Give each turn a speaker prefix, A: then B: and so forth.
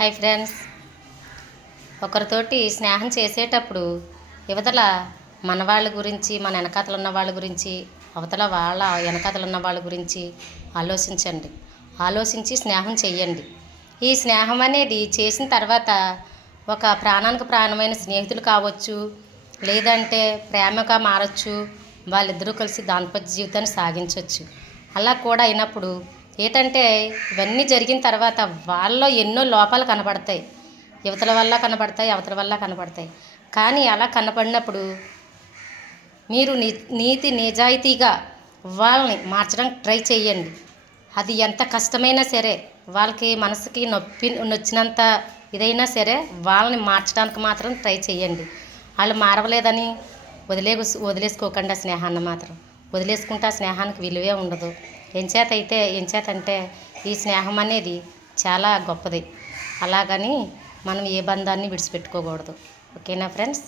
A: Hi friends. ఒకరితోటి స్నేహం చేసేటప్పుడు యువతల మన వాళ్ళ గురించి మన వెనకాతలు ఉన్న వాళ్ళ గురించి అవతల వాళ్ళ వెనకాతలు ఉన్న వాళ్ళ గురించి ఆలోచించండి. ఆలోచించి స్నేహం చెయ్యండి. ఈ స్నేహం అనేది చేసిన తర్వాత ఒక ప్రాణానికి ప్రాణమైన స్నేహితులు కావచ్చు లేదంటే ప్రేమగా మారచ్చు వాళ్ళిద్దరూ కలిసి దాంపత్య జీవితాన్ని సాగించవచ్చు అలా కూడా అయినప్పుడు ఏంటంటే ఇవన్నీ జరిగిన తర్వాత వాళ్ళలో ఎన్నో లోపాలు కనపడతాయి. యువతల వల్ల కనబడతాయి అవతల వల్ల కనపడతాయి. కానీ అలా కనపడినప్పుడు మీరు నీతి నిజాయితీగా వాళ్ళని మార్చడానికి ట్రై చేయండి అది ఎంత కష్టమైనా సరే వాళ్ళకి మనసుకి నొప్పి నొచ్చినంత ఇదైనా సరే వాళ్ళని మార్చడానికి మాత్రం ట్రై చేయండి వాళ్ళు మారవలేదని వదిలే వదిలేసుకోకండి ఆ స్నేహాన్ని మాత్రం. వదిలేసుకుంటే ఆ స్నేహానికి విలువే ఉండదు. ఎంచేత అయితే ఎంచేత అంటే ఈ స్నేహం అనేది చాలా గొప్పది. అలాగని మనం ఏ బంధాన్ని విడిచిపెట్టుకోకూడదు. ఓకేనా ఫ్రెండ్స్?